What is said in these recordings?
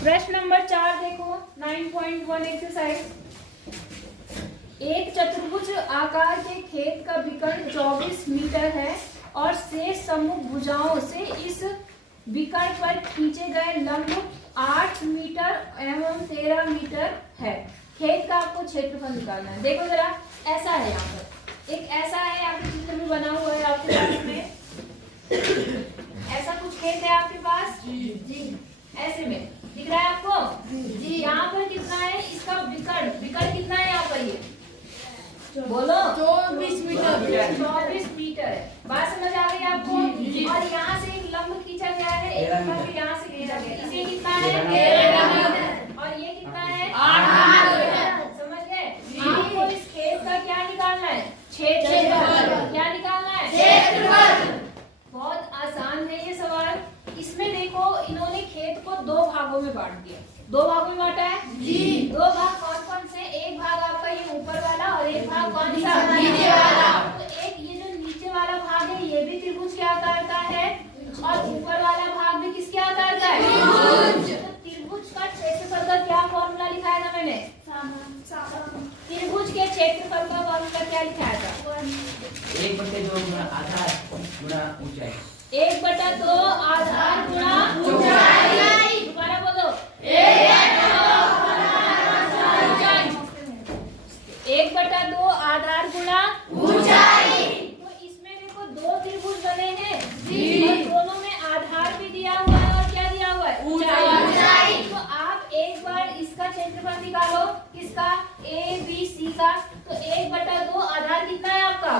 प्रश्न नंबर 4 देखो 9.1 एक्सरसाइज। एक चतुर्भुज आकार के खेत का विकर्ण 24 मीटर है और शेष सम्मुख भुजाओं से इस विकर्ण पर खींचे गए लंब 8 मीटर एवं 13 मीटर है। खेत का आपको क्षेत्रफल निकालना है। देखो जरा, ऐसा है, यहाँ पर एक ऐसा है, आपके चित्र में बना हुआ है आपके पास में, ऐसा कुछ खेत है आपके पास जी, ऐसे में दिख रहा है आपको जी। यहाँ पर कितना है इसका विकर्ण, विकर्ण कितना है यहाँ पर, ये बोलो 24 मीटर। 24 मीटर है, बात समझ आ गई आपको। और यहाँ से एक लंब खींचा गया है, एक लंब यहाँ से घेरा गया, इसे कितना है 13 मीटर और ये कितना है 8 मीटर। समझ गए। आपको इस खेत का क्या निकालना है, क्षेत्रफल। क्या निकालना है, क्षेत्रफल। बहुत आसान है ये सवाल। इसमें देखो इन्होंने खेत को 2 भागों में बांट दिया। 2 भागों में बांटा है जी। 2 भाग कौन कौन से, एक भाग आपका ये ऊपर वाला और एक भाग कौन सा, नीचे वाला। तो एक ये जो नीचे वाला भाग है ये भी त्रिभुज के आकार का है और ऊपर वाला भाग भी किसके आकार का है, त्रिभुज। तो त्रिभुज का क्षेत्रफल का क्या फॉर्मूला लिखाया था मैंने, त्रिभुज के क्षेत्रफल का फॉर्मूला क्या लिखाया था, 1/2 गुणा आधार गुणा ऊंचाई। 1/2 आधार गुणा ऊंचाई। दोबारा बोलो, 1/2 आधार गुणा ऊंचाई। तो इसमें देखो 2 त्रिभुज बने हैं और दोनों में आधार भी दिया हुआ है और क्या दिया हुआ है, ऊंचाई। तो आप एक बार इसका क्षेत्रफल निकालो, किसका, ABC का। तो 1/2 आधार कितना है आपका,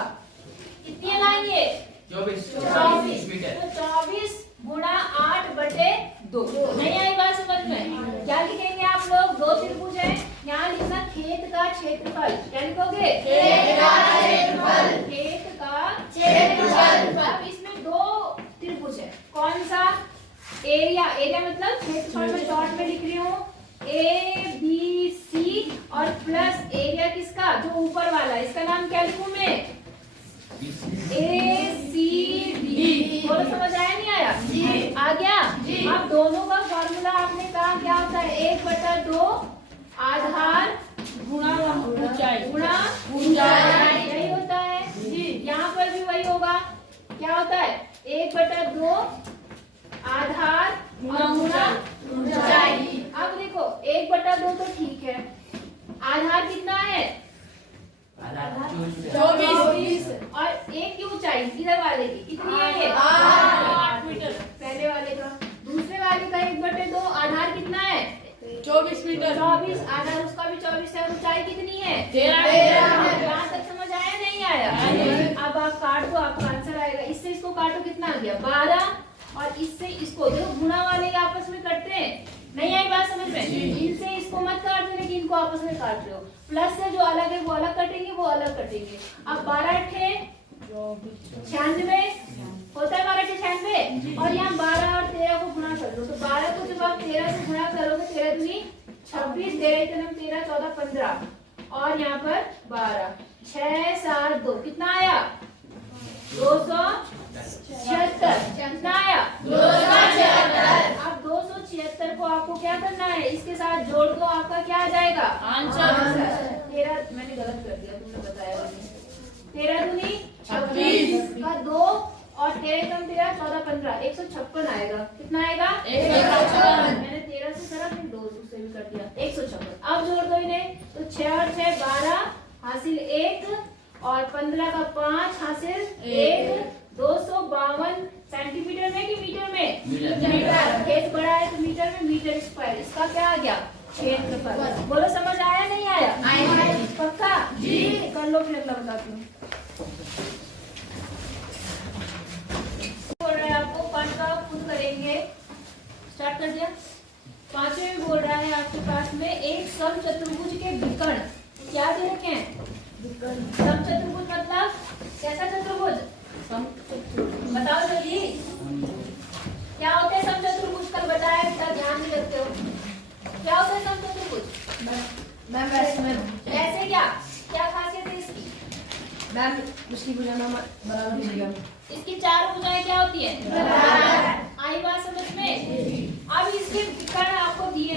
कितनी लाएंगे, 24 मीटर। तो 24 गुणा 8/2। नहीं आई बात समझ में। क्या लिखेंगे आप लोग, 2 त्रिभुज है, यहाँ लिखना खेत का क्षेत्रफल। क्या लिखोगे, खेत का क्षेत्रफल। खेत का क्षेत्रफल। अब इसमें 2 त्रिभुज है, कौन सा, एरिया, एरिया मतलब क्षेत्रफल में शॉर्ट में लिख रही हूँ ABC और प्लस एरिया किसका, जो ऊपर वाला, इसका नाम क्या लिखूं मैं, ACB। बोलो समझ आया नहीं आया जी, आ गया जी। अब दोनों का फॉर्मूला आपने कहा क्या होता है, 1/2 आधार गुणा ऊंचाई, गुणा ऊंचाई, यही होता है जी। यहाँ पर भी वही होगा, क्या होता है 1/2 आधार गुणा ऊंचाई। अब देखो 1/2 तो ठीक है, आधार कितना है 24 और एक की ऊंचाई इधर वाले की कितनी है, ये 8 मीटर पहले वाले का। दूसरे वाले का 1/2 आधार कितना है 24 मीटर। 24 आधार उसका भी 24 है, ऊंचाई कितनी है 13। यहाँ तक समझ आया नहीं आया। अब आप काट दो, आपका आंसर आएगा। इससे इसको काटो, कितना आ गया 12 और इससे इसको, देखो गुणा वाले आपस में कटते हैं। नहीं आई बात समझ में, इनसे इसको मत काट दो लेकिन इनको आपस में काट लो। प्लस से जो अलग है वो अलग कटेंगे, वो अलग कटेंगे। अब 12 × 96 होता है, 12 × 96 और यहाँ 12 और 13 को गुणा कर लो। तो 12 को जब आप 13 से गुणा करोगे, 13 दूनी 26, 13 14 15 और यहाँ पर 12 6 7 2 कितना आया 276। कितना आया 276। अब 276 को आपको क्या करना है, इसके साथ जोड़ दो, आपका क्या आ जाएगा आंसर। 13 मैंने गलत कर दिया, तुमने बताया नहीं। 13 दूनी 26 का 2 और 13 कम 13 14 15 156 आएगा। कितना आएगा 156। मैंने 13 से करा, फिर 2 से भी कर दिया 156। अब जोड़ दो इन्हें, तो 6 और 6 12 हासिल 1 और 15 का 5 हासिल 1। 252 सेंटीमीटर में कि मीटर में, मीटर। खेत बड़ा है तो मीटर में, मीटर स्क्वायर। इसका क्या आ गया क्षेत्रफल। बोलो समझ आया नहीं आया, पक्का जी। कर लो, फिर अगला बताती हूँ। बोल रहा है आपको, 5 का खुद करेंगे, स्टार्ट कर दिया। 5वें में बोल रहा है आपके पास में एक समचतुर्भुज के विकर्ण क्या दे रखे हैं, समचतुर्भुज मतलब कैसा चतुर्भुज, बताओ जल्दी क्या होते हैं समचतुर्भुज। कल बताया, बेटा ध्यान नहीं रखते हो। क्या होता है समचतुर्भुज मैम, ऐसे क्या क्या खासियत है इसकी मैम, इसकी भुजा बराबर भुजा, इसकी 4 भुजाएं क्या होती है, आई बात समझ में। अब इसके विकर्ण आपको दिए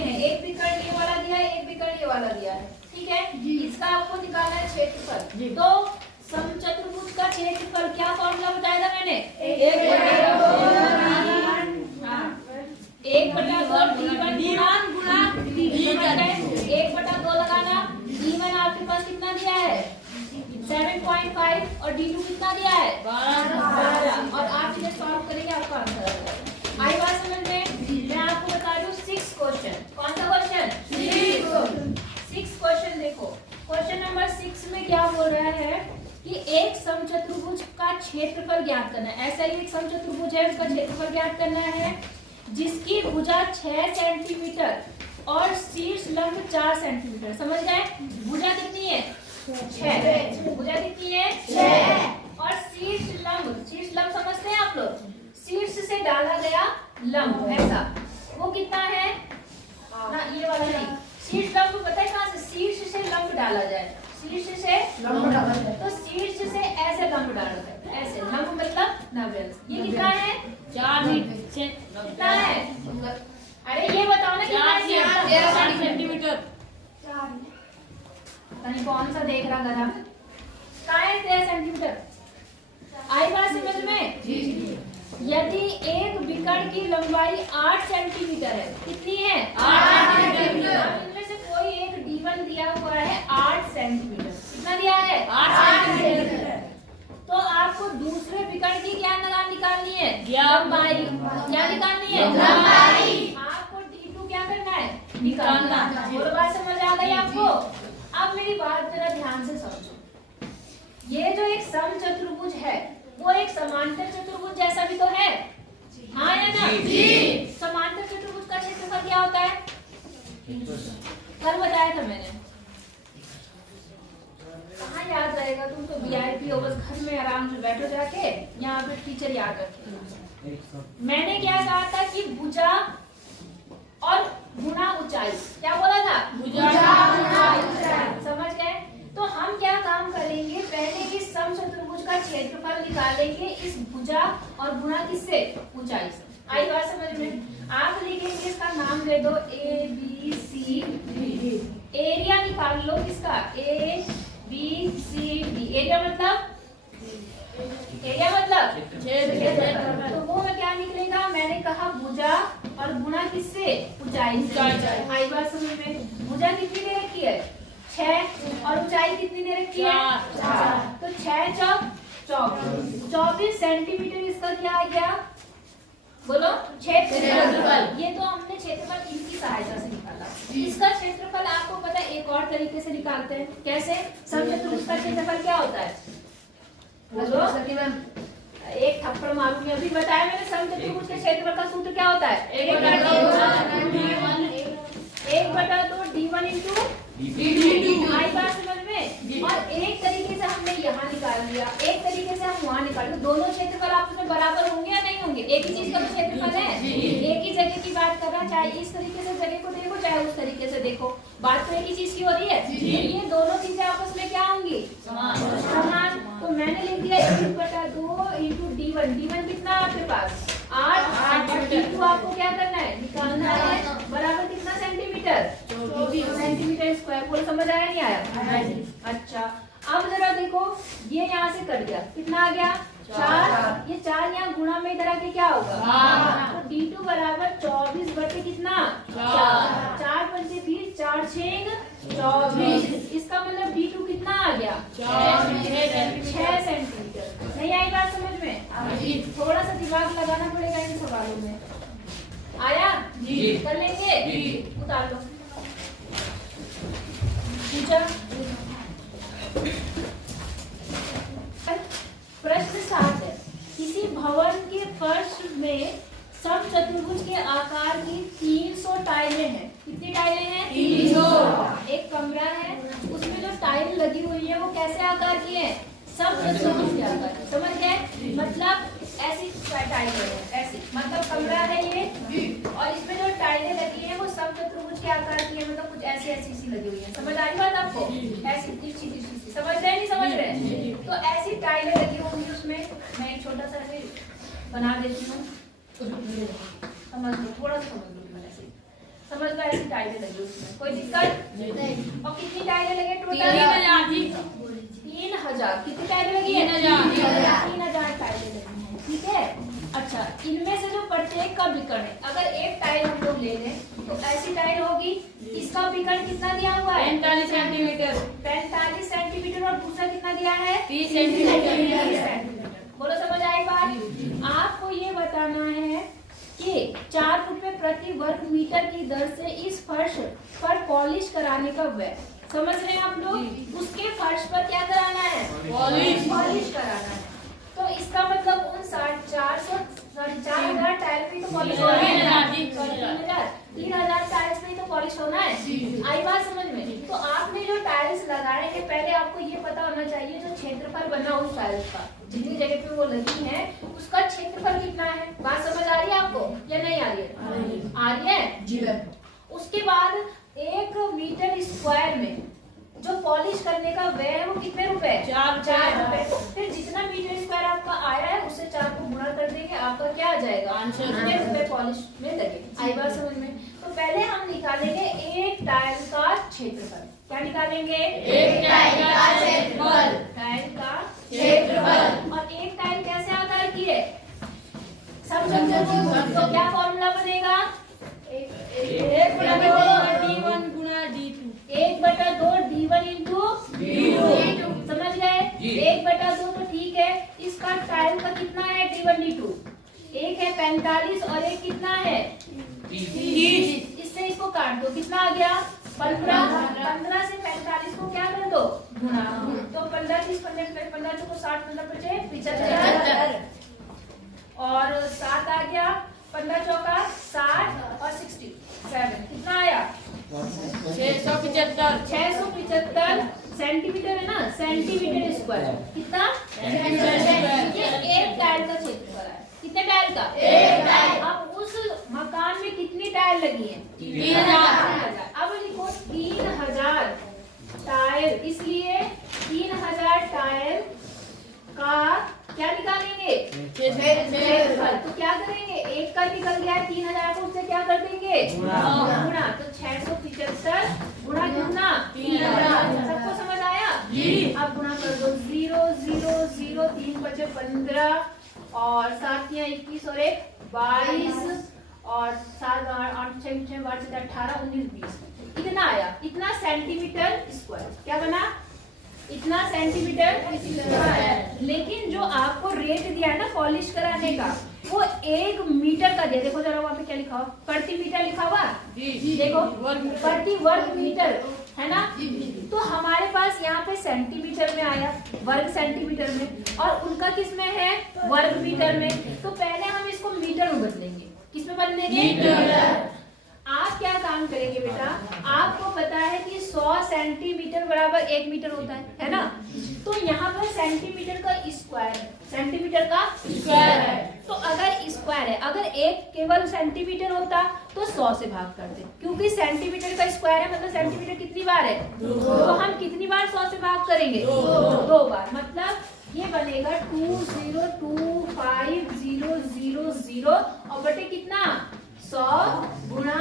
है, ठीक है। इसका आपको निकालना है क्षेत्रफल। तो समचतुर्भुज का क्षेत्रफल क्या फॉर्मूला बताया था मैंने? 1/2 D1 गुणा D1 1/2 लगाना। D1 आपके पास कितना दिया है? 7.5 और D2 कितना दिया है? 12। और आप इसे सॉल्व करेंगे, आपका आंसर आ जाएगा। आई बात समझ में? मैं आपको बता दूं 6 क्वेश्चन। कौन सा क्वेश्चन? 6 क्वेश्चन। देखो क्वेश्चन नंबर 6 में क्या बोल रहा है कि एक समचतुर्भुज का क्षेत्रफल ज्ञात करना है। ऐसा ही एक समचतुर्भुज है, उसका क्षेत्रफल ज्ञात करना है जिसकी भुजा 6 सेंटीमीटर और शीर्ष लंब 4 सेंटीमीटर। समझ गए? भुजा कितनी है? 6। भुजा कितनी है? 6। और शीर्ष लंब समझते हैं आप लोग? शीर्ष से डाला गया लंब, ऐसा वो कितना है ना, ये वाला नहीं। शीर्ष लंब पता है कहाँ से? शीर्ष से लंब डाला जाए, शीर्ष से लंब डाला जाए। तो शीर्ष से ऐसे लंब डाला जाए, ऐसे लंब मतलब 90। ये कितना है? 4 कितना है? अरे ये बताओ ना कितना है? 13 सेंटीमीटर। कहीं कौन सा देख रहा गधा? कहाँ है 13 सेंटीमीटर? आई बात समझ में? यदि एक विकर्ण की लंबाई 8 सेंटीमीटर है, कितनी है? 8 सेंटीमीटर। इनमें से कोई एक D1 दिया हुआ है 8 सेंटीमीटर। कितना दिया है? 8 सेंटीमीटर। तो आपको दूसरे विकर्ण की क्या निकालनी है? लंबाई। क्या निकालनी है? लंबाई। आपको D2 क्या करना है? निकालना। और बात समझ आ गई आपको? अब मेरी बात जरा ध्यान से समझो। ये जो एक समचतुर्भुज है वो एक समांतर चतुर्भुज जैसा भी तो है, हाँ या ना? समांतर चतुर्भुज का क्षेत्रफल क्या होता है? कल बताया था मैंने। कहाँ याद रहेगा? तुम तो VIP हो, बस घर में आराम से बैठो जाके, यहाँ पे टीचर याद रखे। मैंने क्या कहा था कि भुजा और गुणा ऊंचाई। क्या बोला था? भुजा गुणा ऊंचाई। समझ गए? तो हम क्या काम करेंगे? पहले इस समचतुर्भुज का क्षेत्रफल निकालेंगे इस भुजा और गुणा किससे? ऊंचाई से। आई बात समझ में? आप लिखेंगे, इसका नाम दे दो ABCD। एरिया निकाल लो किसका? ABCD। एरिया मतलब क्षेत्रफल। तो वो में क्या निकलेगा? मैंने कहा भुजा और गुणा किससे? ऊंचाई से। आई बात समझ में? भुजा कितनी दे रखी है? 6। और ऊंचाई कितनी दे रखी है? 4। तो 6 चौक 24 सेंटीमीटर। इसका क्या आ गया? बोलो। क्षेत्रफल। ये तो हमने क्षेत्रफल इनकी सहायता से निकाला। इसका क्षेत्रफल आपको पता है एक और तरीके से निकालते हैं। कैसे? समचतुर्भुज का क्षेत्रफल क्या होता है? बोलो। एक थप्पड़ मारूंगी। अभी बताया मैंने, समचतुर्भुज के क्षेत्रफल का सूत्र क्या होता है? 1/2 D1 इंटू D2। आई बात समझ में? और एक तरीके से हमने यहाँ निकाल लिया, एक तरीके से हम वहाँ निकाल। दोनों क्षेत्रफल आपस में बराबर होंगे या नहीं होंगे? एक ही चीज का तो क्षेत्रफल है, एक ही जगह की बात कर रहा, चाहे इस तरीके से जगह को देखो चाहे उस तरीके से देखो, बात तो एक ही चीज की हो रही है। तो ये दोनों चीजें आपस में क्या होंगी? समान। तो मैंने लिख दिया 1/2 इंटू D1। D1 कितना है आपके पास? 8। और D2 आपको क्या करना है? निकालना है। बराबर कितना सेंटीमीटर? 24 centimetre square. बोलो समझ आया नहीं आया? अच्छा, अब जरा देखो, ये यहाँ से कट गया, कितना आ गया? 4। ये 4 यहाँ गुणा में इधर आके क्या होगा? तो D2 बराबर 24 बटे कितना? 4। 4 पंचे 20, 4 छेंग 24। इसका मतलब D2 कितना आ गया? 6 सेंटीमीटर। नहीं आई बात समझ में? थोड़ा सा दिमाग लगाना पड़ेगा इन सवालों में। आया? कर लेंगे? उतार लो। प्रश्न 7 है। किसी भवन के फर्श में समचतुर्भुज के आकार की 300 टाइलें हैं। कितनी टाइलें हैं? 300। एक कमरा है, उसमें जो टाइल लगी हुई है वो कैसे आकार की है? समचतुर्भुज के आकार की। समझ गए? मतलब ऐसी टाइलें हैं, ऐसी मतलब कमरा है ये, और इसमें जो टाइलें लगी हैं वो समचतुर्भुज के आकार की है, मतलब कुछ ऐसी ऐसी सी लगी हुई है। समझ आ रही बात आपको? ऐसी तिरछी तिरछी सी। समझ रहे नहीं समझ रहे? तो ऐसी टाइलें लगी होंगी उसमें। मैं एक छोटा सा ऐसे बना देती हूँ, समझ लो, थोड़ा सा समझ लो। मैंने ऐसे समझ लो ऐसी टाइलें लगी उसमें, कोई दिक्कत नहीं। और कितनी टाइलें लगे टोटल? 3000। कितनी टाइलें लगी है? 3000 टाइलें लगी हैं, ठीक है। अच्छा, इनमें से जो प्रत्येक का विकर्ण है, अगर एक टाइल हम लोग ले लें तो ऐसी टाइल होगी, इसका विकर्ण कितना दिया हुआ है? 45 सेंटीमीटर। 45 सेंटीमीटर। और दूसरा कितना दिया है? 30 सेंटीमीटर। 30 सेंटीमीटर। बोलो समझ आई बात? आपको ये बताना है कि 4 रुपए प्रति वर्ग मीटर की दर से इस फर्श पर पॉलिश कराने का व्यय, समझ रहे हैं आप लोग? उसके फर्श पर क्या कराना है? पॉलिश कराना है। तो इसका मतलब उन 4000 टाइल पे तो पॉलिश होना है। 3000 टाइल्स में तो पॉलिश होना है। आई बात समझ में? तो आपने जो टाइल्स लगाएंगे, पहले आपको ये पता होना चाहिए जो क्षेत्रफल बना उस टाइल्स का, जितनी जगह पे वो लगी है, उसका क्षेत्रफल कितना है। बात समझ आ रही है आपको या नहीं आ रही है? आ रही है जी। उसके बाद 1 मीटर स्क्वायर में जो पॉलिश करने का व्यय है वो कितने रुपए? 4 रुपए। फिर जितना मीटर स्क्वायर आपका आया है उससे 4 को गुणा कर देंगे, आपका क्या आ जाएगा? कितने रुपए पॉलिश में लगे। आई बात समझ में? तो पहले हम निकालेंगे एक टाइल का क्षेत्रफल। क्या निकालेंगे? एक टाइल का क्षेत्रफल। टाइल का क्षेत्रफल। और एक टाइल कैसे आकार की है? सब समझो। तो क्या फॉर्मूला बनेगा? 1/2 गुणा D2। 1/2 D1 into D2। समझ गए? 1/2 तो ठीक है। इसका टाइल का कितना है? D1 D2। एक है 45 और एक कितना है? 30। इससे इसको काट दो, कितना आ गया? 15। 15 से 45 को क्या कर दो? गुणा। तो 15 30 15 चौको 60 15 पचे 75 और 7 आ गया। 15 चौका 60 और 67 कितना आया? 675 सेंटीमीटर है ना, सेंटीमीटर स्क्वायर। कितना? ये एक टाइल का क्षेत्रफल है। कितने टाइल का? एक टाइल। अब उस मकान में कितनी टाइल लगी है? 3000। अब लिखो 3000 टाइल, इसलिए 3000 टाइल का क्या निकालेंगे? क्षेत्रफल। तो क्या करेंगे? एक का निकल गया 3000 को, उससे क्या कर देंगे? गुणा। तो 675 गुणा कितना? 3000। सबको समझ आया? अब गुणा कर दो। 0 0 0 3 बचे 15 और 7 या 21 और 1 22 और 7 8 6 6 18 19 20। कितना आया? इतना सेंटीमीटर स्क्वायर। क्या बना? इतना सेंटीमीटर स्क्वायर। लेकिन जो आपको रेट दिया है ना पॉलिश कराने का, वो 1 मीटर का दिया। देखो जरा वहाँ पे क्या लिखा हुआ? प्रति मीटर लिखा हुआ। देखो प्रति वर्ग मीटर है ना। तो हमारे पास यहाँ पे सेंटीमीटर में आया, वर्ग सेंटीमीटर में, और उनका किस में है? वर्ग मीटर में। तो पहले हम इसको मीटर में बदलेंगे। किस में बदलेंगे? आप क्या काम करेंगे बेटा? आपको पता है कि 100 सेंटीमीटर बराबर 1 मीटर होता है ना। तो यहाँ पर सेंटीमीटर का स्क्वायर है, सेंटीमीटर का स्क्वायर है। तो अगर स्क्वायर है, अगर एक केवल सेंटीमीटर होता तो 100 से भाग कर दे, क्योंकि सेंटीमीटर का स्क्वायर है, मतलब सेंटीमीटर कितनी बार है? 2। तो हम कितनी बार 100 से भाग करेंगे? 2 बार। मतलब ये बनेगा 202500 और बटे कितना? 100 गुणा।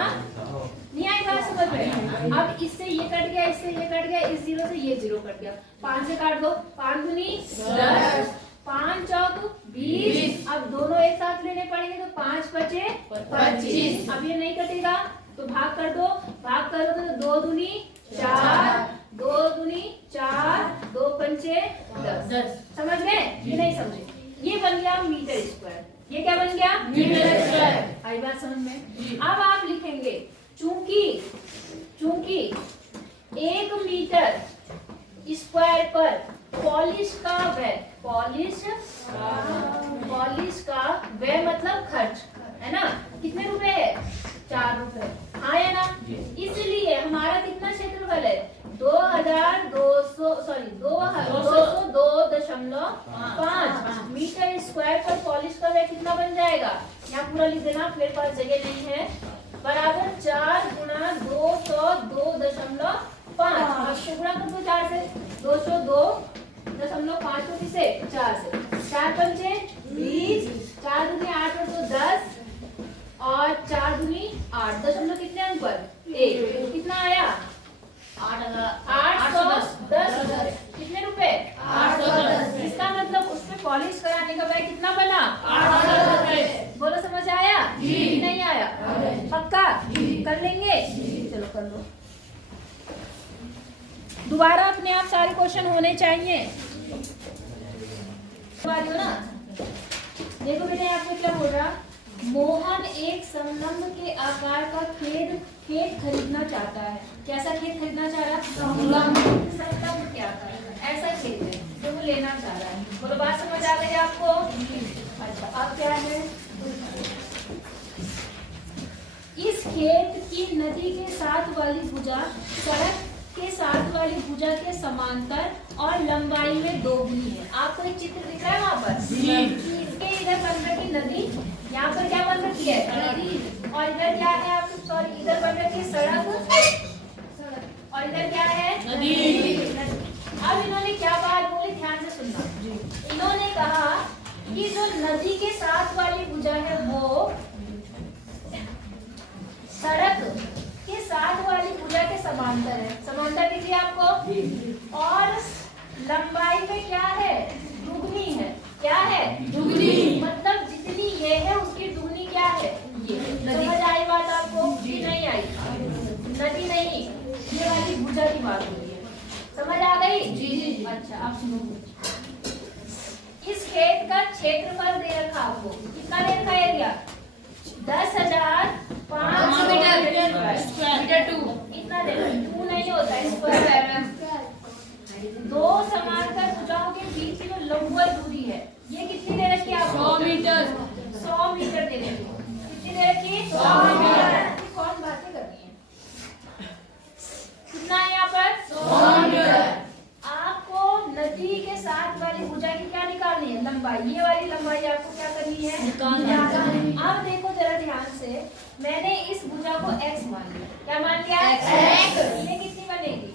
नहीं आई बात समझ में? अब इससे ये कट गया, इससे ये कट गया, इस 0 से ये 0 कट गया। 5 से काट दो। 5 दूनी 10, 5 चौक 20। अब दोनों एक साथ लेने पड़ेंगे तो 5 बचे 25। अब ये नहीं कटेगा तो भाग कर दो। भाग करोगे तो 2 दूनी 4, 2 दूनी 4, 2 पंचे 10। समझ गए? ये नहीं समझे? ये बन गया मीटर स्क्वायर। ये क्या बन गया? Metre square. आई बात समझ में? अब आप लिखेंगे चूंकि 1 मीटर स्क्वायर पर पॉलिश का व्यय, पॉलिश का व्यय मतलब खर्च है ना, कितने रुपए है? 4 रुपए। हाँ या ना? इसलिए हमारा कितना क्षेत्रफल है? 202.5 मीटर स्क्वायर पर पॉलिश का व्यय कितना बन जाएगा? यहाँ पूरा लिख देना, मेरे पास जगह नहीं है। बराबर 4 गुणा 202.5। अब गुणा कर दो 4 से। 202.5 से 4 से 4 पंचे 20, 4 दूनी 8 और 2 10 और 4 दूनी 8, दशमलव कितने अंक पर? 1। कितना आया? 810 कितने रुपए? 810। इसका मतलब उसमें पॉलिश कराने का व्यय कितना बना? 810। बोलो समझ आया? जी। नहीं आया? पक्का? कर लेंगे? चलो कर लो। दोबारा अपने आप सारे क्वेश्चन होने चाहिए। ना देखो बेटे यहाँ पे क्या बोल रहा, मोहन एक संलग्न के आकार का खेत खरीदना चाहता है। कैसा खेत खरीदना चाह रहा? संलग्न के आकार का ऐसा खेत है जो वो लेना चाह रहा है। बोलो बात समझ आ गई आपको? अच्छा अब क्या है, इस खेत की नदी के साथ वाली भुजा सड़क के साथ वाली भुजा के समांतर और लंबाई में दोगुनी है। आपको एक चित्र दिख रहा है वहाँ पर? इसके इधर बन रखी नदी, यहाँ पर क्या बन रखी है? नदी। और इधर क्या है आपको? सॉरी, इधर बन रखी है सड़क और इधर क्या है? नदी। अब इन्होंने क्या बात बोली, ध्यान से सुनना। इन्होंने कहा कि जो नदी के साथ वाली भुजा है वो सड़क के साथ वाली भुजा के समांतर है। समांतर दिख रही है आपको? और लंबाई में क्या है? दुगनी है। क्या है? दुगनी। मतलब जितनी ये है उसकी दुगनी क्या है? ये। समझ आई बात आपको कि नहीं आई? नदी नहीं, ये वाली भुजा की बात हो रही है। समझ आ गई? जी। अच्छा अब सुनो, इस खेत का क्षेत्रफल दे रखा आपको। कितना दे रखा एरिया? 10,500 मीटर 2। इतना दे रखा। 2 नहीं होता है स्क्वायर। दो समांतर भुजाओं के बीच की जो लंबवत दूरी है ये कितनी दे रखी है आपको? 100 मीटर। 100 मीटर दे रखी है। कितनी दे रखी है? 100 मीटर। कौन बातें करनी है? कितना है यहाँ पर? 100 मीटर। आपको नदी के साथ वाली भुजा की क्या निकालनी है? लंबाई। ये वाली लंबाई आपको क्या करनी है? निकालनी है। अब देखो जरा ध्यान से, मैंने इस भुजा को x मान लिया। क्या मान लिया? X। ये कितनी बनेगी?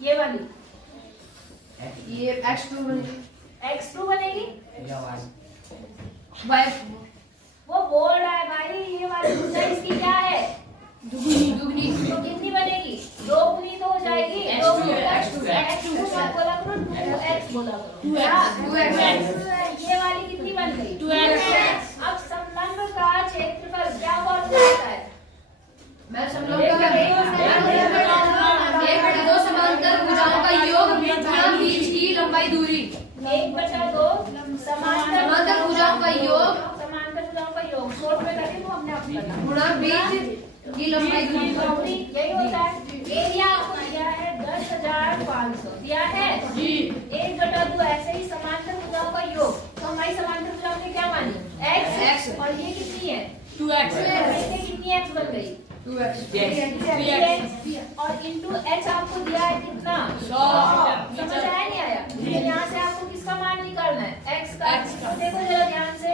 ये वाली ये x2 बनेगी। x2 बनेगी। y वो बोल रहा है भाई ये वाली भुजा इसकी क्या है? दुगनी। दुगनी। तो कितनी बनेगी? 2 गुनी तो हो जाएगी। X2, 2 गुनी X2, X2 मत बोला करो, 2x बोला करो। 2x। ये वाली कितनी बन गई? 2x। अब संलग्न का क्षेत्रफल क्या फॉर्मूला होता है? मैं समलग्न एक बटे दो समांतर भुजाओं का योग गुणा बीच की लंबाई दूरी। 1/2 समांतर भुजाओं का योग समांतर भुजाओं का योग शॉर्ट में करके तो हमने आपको करना गुणा बीच की लंबाई दूरी। यही होता है। एरिया आपको दिया है 10,500 दिया है जी। 1/2 ऐसे ही समांतर भुजाओं का योग। तो हमारी समांतर भुजाओं ने क्या मानी? x। और ये कितनी है? 2x। इससे कितनी x बन गई? 2x। 3x। और इंटू h आपको दिया है कितना? 100। समझ आया नहीं आया? तो यहाँ से आपको किसका मान निकालना है? x का। X का। तो देखो जरा ध्यान से,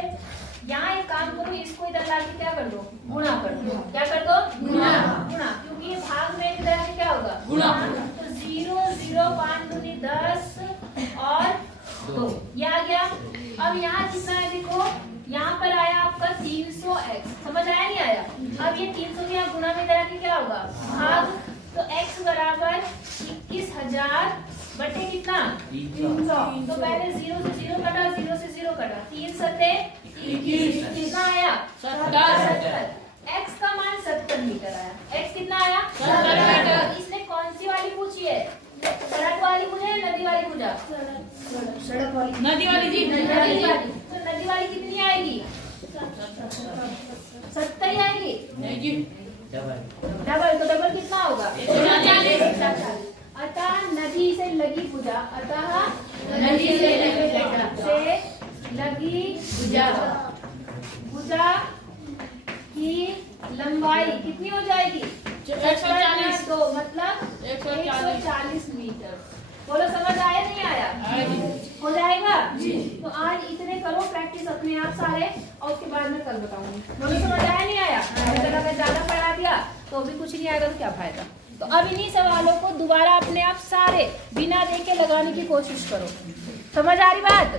यहाँ एक काम करो, इसको इधर लाके क्या कर दो? गुणा कर दो। क्या कर दो? गुणा। गुणा, क्योंकि ये भाग में इधर से क्या होगा? गुणा। तो 0 0 5 दूनी 10 और 2 ये आ गया। अब यहाँ कितना है देखो, यहाँ पर आया आपका 300x। समझ आया नहीं आया? अब ये 300 यहाँ गुणा में इधर आके क्या होगा? भाग। तो x बराबर 21,000 बटे कितना? 300। तो पहले 0 से 0 कटा, 0 से 0 कटा, 3 सत्ते 21। कितना आया? 70। x का मान 70 मीटर आया। x कितना आया? 70 मीटर। इसने कौन सी वाली पूछी है? सड़क वाली पूछा है नदी वाली पूछा? सड़क वाली। नदी वाली जी। नदी वाली। तो नदी वाली कितनी आएगी? 70 ही आएगी। डबल। तो डबल कितना होगा? 140। अतः नदी से लगी भुजा, अतः नदी से लगी भुजा की लंबाई कितनी हो जाएगी? 140। तो मतलब 140 मीटर। बोलो समझ आया नहीं आया? हो जाएगा जी। तो आज इतने करो प्रैक्टिस अपने आप सारे, और उसके बाद में कल बताऊंगी। बोलो समझ आया नहीं आया? अगर ज्यादा पढ़ा दिया तो भी कुछ नहीं आएगा तो क्या फायदा। तो अब इन्हीं सवालों को दोबारा अपने आप सारे बिना देखे लगाने की कोशिश करो। समझ आ रही बात?